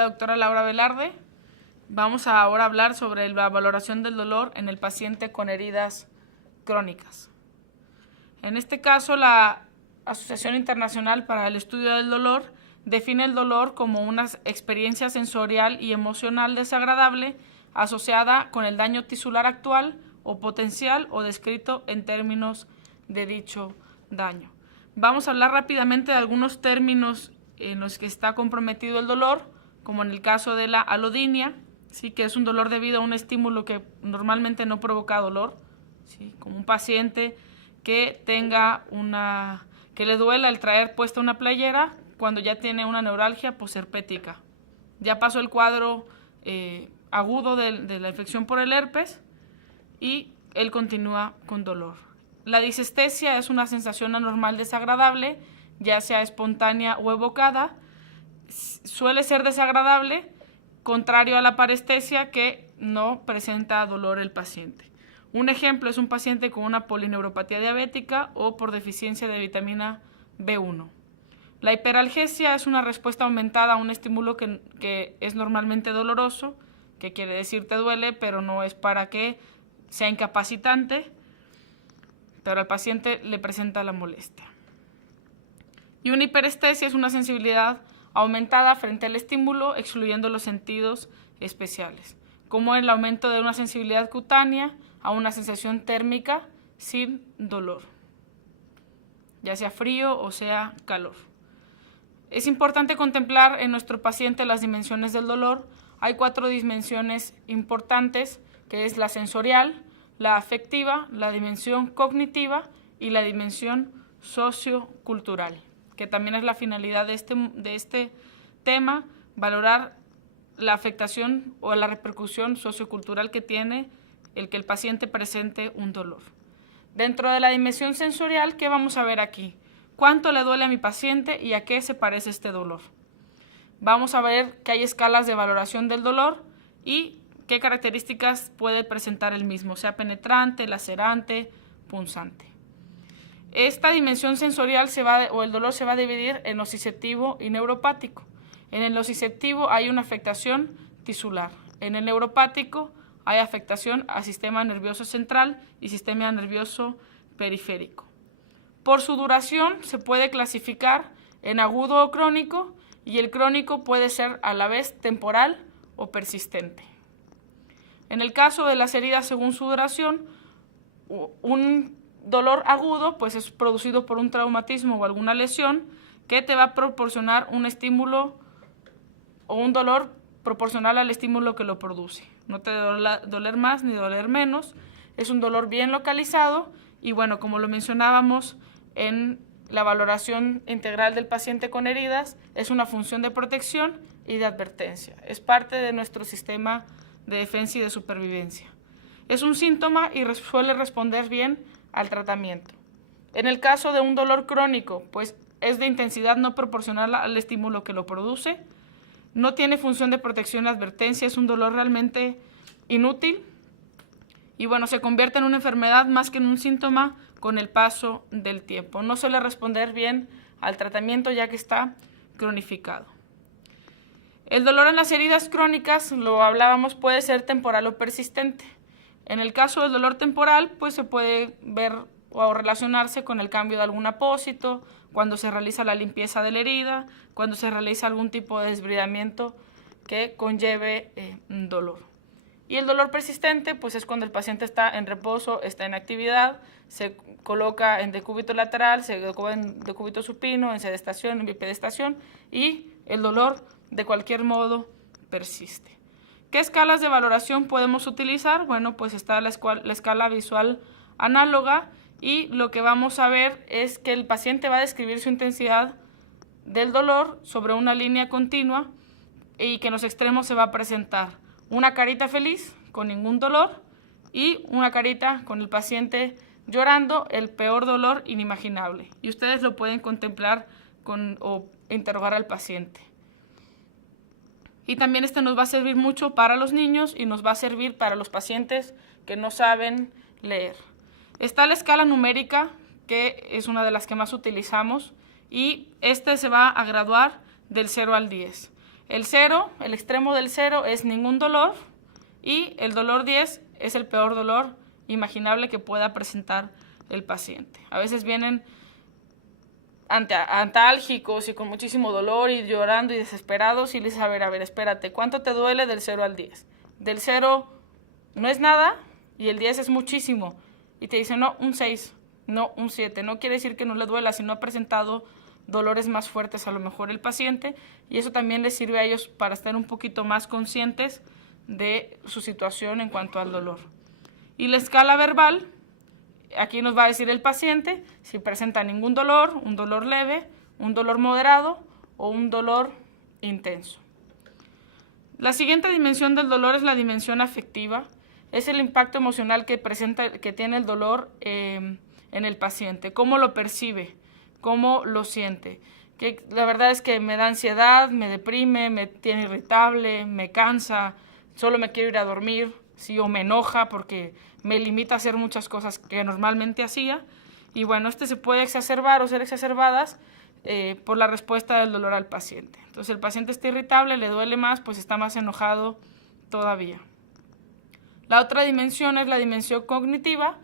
la doctora Laura Velarde. Vamos ahora a hablar sobre la valoración del dolor en el paciente con heridas crónicas. En este caso, la Asociación Internacional para el Estudio del Dolor define el dolor como una experiencia sensorial y emocional desagradable asociada con el daño tisular actual o potencial o descrito en términos de dicho daño. Vamos a hablar rápidamente de algunos términos en los que está comprometido el dolor, como en el caso de la alodinia, ¿sí? Que es un dolor debido a un estímulo que normalmente no provoca dolor, ¿sí? Como un paciente que que le duela el traer puesta una playera cuando ya tiene una neuralgia posherpética. Ya pasó el cuadro agudo de la infección por el herpes y él continúa con dolor. La disestesia es una sensación anormal desagradable, ya sea espontánea o evocada. Suele ser desagradable, contrario a la parestesia, que no presenta dolor el paciente. Un ejemplo es un paciente con una polineuropatía diabética o por deficiencia de vitamina B1. La hiperalgesia es una respuesta aumentada a un estímulo que es normalmente doloroso, que quiere decir te duele, pero no es para que sea incapacitante, pero al paciente le presenta la molestia. Y una hiperestesia es una sensibilidad aumentada frente al estímulo, excluyendo los sentidos especiales, como el aumento de una sensibilidad cutánea a una sensación térmica sin dolor, ya sea frío o sea calor. Es importante contemplar en nuestro paciente las dimensiones del dolor. Hay 4 dimensiones importantes, que es la sensorial, la afectiva, la dimensión cognitiva y la dimensión sociocultural, que también es la finalidad de este tema, valorar la afectación o la repercusión sociocultural que tiene el que el paciente presente un dolor. Dentro de la dimensión sensorial, ¿qué vamos a ver aquí? ¿Cuánto le duele a mi paciente y a qué se parece este dolor? Vamos a ver que hay escalas de valoración del dolor y qué características puede presentar el mismo, sea penetrante, lacerante, punzante. Esta dimensión sensorial el dolor se va a dividir en nociceptivo y neuropático. En el nociceptivo hay una afectación tisular. En el neuropático hay afectación al sistema nervioso central y sistema nervioso periférico. Por su duración se puede clasificar en agudo o crónico, y el crónico puede ser a la vez temporal o persistente. En el caso de las heridas según su duración, un dolor agudo pues es producido por un traumatismo o alguna lesión que te va a proporcionar un estímulo o un dolor proporcional al estímulo que lo produce. No te va a doler más ni doler menos, es un dolor bien localizado y bueno, como lo mencionábamos en la valoración integral del paciente con heridas, es una función de protección y de advertencia. Es parte de nuestro sistema de defensa y de supervivencia. Es un síntoma y suele responder bien al tratamiento. En el caso de un dolor crónico, pues es de intensidad no proporcional al estímulo que lo produce, no tiene función de protección y advertencia, es un dolor realmente inútil y bueno, se convierte en una enfermedad más que en un síntoma con el paso del tiempo. No suele responder bien al tratamiento ya que está cronificado. El dolor en las heridas crónicas, lo hablábamos, puede ser temporal o persistente. En el caso del dolor temporal, pues se puede ver o relacionarse con el cambio de algún apósito, cuando se realiza la limpieza de la herida, cuando se realiza algún tipo de desbridamiento que conlleve dolor. Y el dolor persistente, pues es cuando el paciente está en reposo, está en actividad, se coloca en decúbito lateral, se coloca en decúbito supino, en sedestación, en bipedestación y el dolor de cualquier modo persiste. ¿Qué escalas de valoración podemos utilizar? Bueno, pues está la escala visual análoga y lo que vamos a ver es que el paciente va a describir su intensidad del dolor sobre una línea continua y que en los extremos se va a presentar una carita feliz con ningún dolor y una carita con el paciente llorando el peor dolor inimaginable. Y ustedes lo pueden contemplar o interrogar al paciente. Y también nos va a servir mucho para los niños y nos va a servir para los pacientes que no saben leer. Está la escala numérica, que es una de las que más utilizamos, y se va a graduar del 0 al 10. El 0, el extremo del 0 es ningún dolor y el dolor 10 es el peor dolor imaginable que pueda presentar el paciente. A veces vienen antálgicos y con muchísimo dolor y llorando y desesperados y les dices, a ver, espérate, ¿cuánto te duele del 0 al 10? Del 0 no es nada y el 10 es muchísimo. Y te dicen, no, un 6, no, un 7. No quiere decir que no le duela, sino ha presentado dolores más fuertes a lo mejor el paciente, y eso también les sirve a ellos para estar un poquito más conscientes de su situación en cuanto al dolor. Y la escala verbal, aquí nos va a decir el paciente si presenta ningún dolor, un dolor leve, un dolor moderado o un dolor intenso. La siguiente dimensión del dolor es la dimensión afectiva. Es el impacto emocional que tiene el dolor en el paciente, cómo lo percibe, cómo lo siente. Que la verdad es que me da ansiedad, me deprime, me tiene irritable, me cansa, solo me quiero ir a dormir, ¿sí? O me enoja porque me limita a hacer muchas cosas que normalmente hacía. Y bueno, se puede exacerbar o ser exacerbadas por la respuesta del dolor al paciente. Entonces el paciente está irritable, le duele más, pues está más enojado todavía. La otra dimensión es la dimensión cognitiva.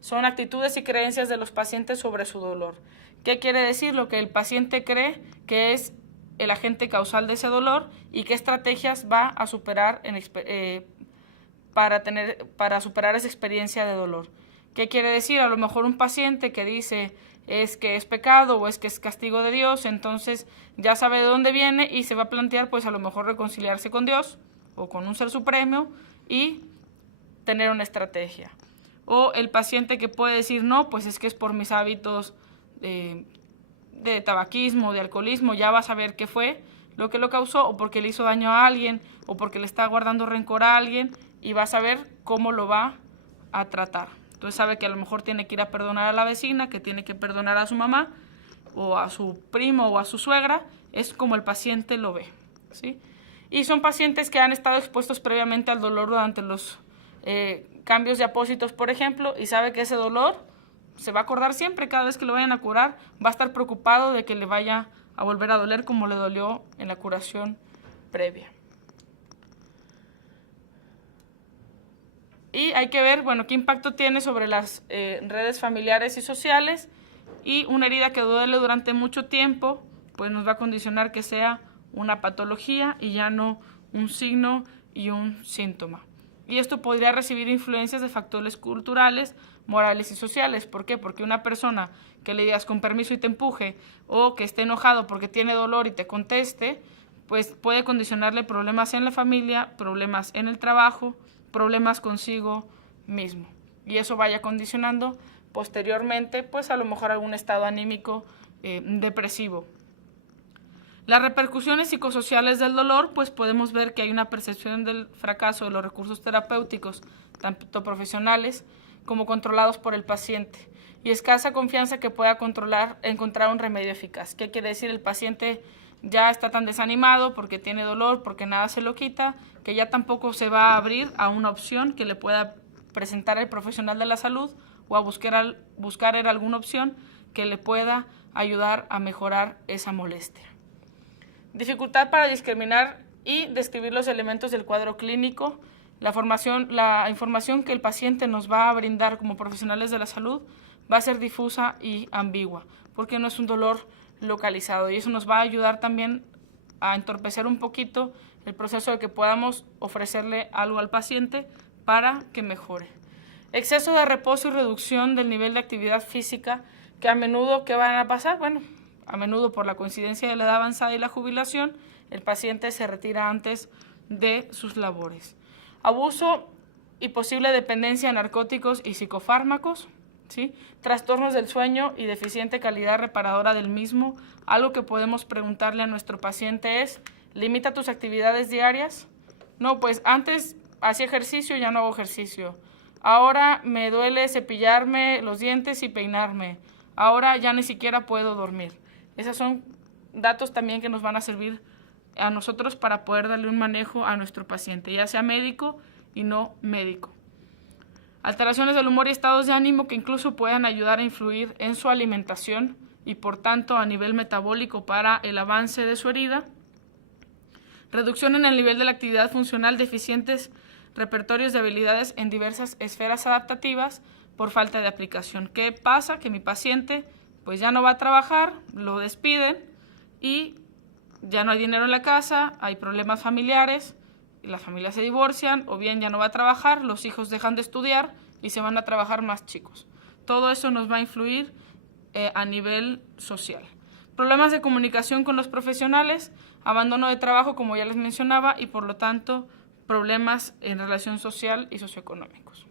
Son actitudes y creencias de los pacientes sobre su dolor. ¿Qué quiere decir? Lo que el paciente cree que es el agente causal de ese dolor y qué estrategias va a superar para superar esa experiencia de dolor. ¿Qué quiere decir? A lo mejor un paciente que dice es que es pecado o es que es castigo de Dios, entonces ya sabe de dónde viene y se va a plantear pues a lo mejor reconciliarse con Dios o con un ser supremo y tener una estrategia. O el paciente que puede decir, no, pues es que es por mis hábitos de tabaquismo, de alcoholismo, ya va a saber qué fue lo que lo causó, o porque le hizo daño a alguien, o porque le está guardando rencor a alguien, y va a saber cómo lo va a tratar. Entonces sabe que a lo mejor tiene que ir a perdonar a la vecina, que tiene que perdonar a su mamá, o a su primo, o a su suegra. Es como el paciente lo ve, ¿sí? Y son pacientes que han estado expuestos previamente al dolor durante los cambios de apósitos, por ejemplo, y sabe que ese dolor se va a acordar siempre, cada vez que lo vayan a curar, va a estar preocupado de que le vaya a volver a doler como le dolió en la curación previa. Y hay que ver, bueno, qué impacto tiene sobre las redes familiares y sociales, y una herida que duele durante mucho tiempo, pues nos va a condicionar que sea una patología y ya no un signo y un síntoma. Y esto podría recibir influencias de factores culturales, morales y sociales. ¿Por qué? Porque una persona que le digas con permiso y te empuje, o que esté enojado porque tiene dolor y te conteste, pues puede condicionarle problemas en la familia, problemas en el trabajo, problemas consigo mismo. Y eso vaya condicionando posteriormente, pues a lo mejor algún estado anímico depresivo. Las repercusiones psicosociales del dolor, pues podemos ver que hay una percepción del fracaso de los recursos terapéuticos, tanto profesionales como controlados por el paciente, y escasa confianza que pueda encontrar un remedio eficaz. ¿Qué quiere decir? El paciente ya está tan desanimado porque tiene dolor, porque nada se lo quita, que ya tampoco se va a abrir a una opción que le pueda presentar el profesional de la salud, o a buscar alguna opción que le pueda ayudar a mejorar esa molestia. Dificultad para discriminar y describir los elementos del cuadro clínico. La información que el paciente nos va a brindar como profesionales de la salud va a ser difusa y ambigua, porque no es un dolor localizado, y eso nos va a ayudar también a entorpecer un poquito el proceso de que podamos ofrecerle algo al paciente para que mejore. Exceso de reposo y reducción del nivel de actividad física, que a menudo, ¿qué van a pasar? Bueno, a menudo por la coincidencia de la edad avanzada y la jubilación, el paciente se retira antes de sus labores. Abuso y posible dependencia a narcóticos y psicofármacos, ¿sí? Trastornos del sueño y deficiente calidad reparadora del mismo. Algo que podemos preguntarle a nuestro paciente es, ¿limita tus actividades diarias? No, pues antes hacía ejercicio, ya no hago ejercicio. Ahora me duele cepillarme los dientes y peinarme. Ahora ya ni siquiera puedo dormir. Esos son datos también que nos van a servir a nosotros para poder darle un manejo a nuestro paciente, ya sea médico y no médico. Alteraciones del humor y estados de ánimo que incluso puedan ayudar a influir en su alimentación y por tanto a nivel metabólico para el avance de su herida. Reducción en el nivel de la actividad funcional, deficientes repertorios de habilidades en diversas esferas adaptativas por falta de aplicación. ¿Qué pasa? Que mi paciente pues ya no va a trabajar, lo despiden y ya no hay dinero en la casa, hay problemas familiares, las familias se divorcian, o bien ya no va a trabajar, los hijos dejan de estudiar y se van a trabajar más chicos. Todo eso nos va a influir a nivel social. Problemas de comunicación con los profesionales, abandono de trabajo, como ya les mencionaba, y por lo tanto problemas en relación social y socioeconómicos.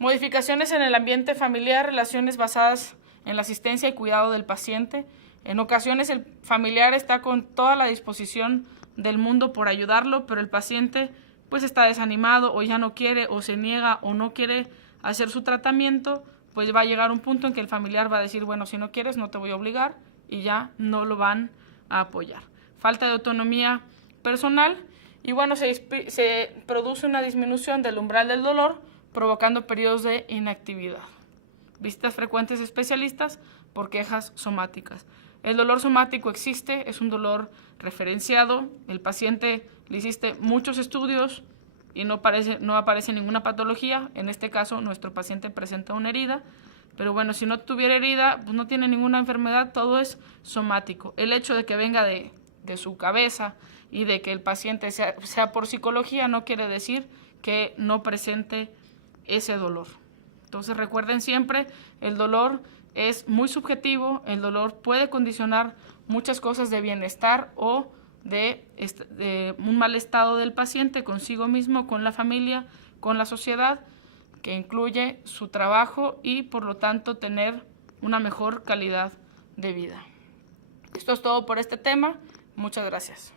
Modificaciones en el ambiente familiar, relaciones basadas en la asistencia y cuidado del paciente. En ocasiones el familiar está con toda la disposición del mundo por ayudarlo, pero el paciente pues está desanimado o ya no quiere o se niega o no quiere hacer su tratamiento, pues va a llegar un punto en que el familiar va a decir, bueno, si no quieres no te voy a obligar, y ya no lo van a apoyar. Falta de autonomía personal y bueno, se produce una disminución del umbral del dolor, provocando periodos de inactividad. Visitas frecuentes a especialistas por quejas somáticas. El dolor somático existe, es un dolor referenciado, el paciente le hiciste muchos estudios y no aparece ninguna patología. En este caso nuestro paciente presenta una herida, pero bueno, si no tuviera herida, pues no tiene ninguna enfermedad, todo es somático. El hecho de que venga de su cabeza y de que el paciente sea por psicología no quiere decir que no presente ese dolor. Entonces recuerden siempre, el dolor es muy subjetivo, el dolor puede condicionar muchas cosas de bienestar o de un mal estado del paciente consigo mismo, con la familia, con la sociedad, que incluye su trabajo y por lo tanto tener una mejor calidad de vida. Esto es todo por este tema. Muchas gracias.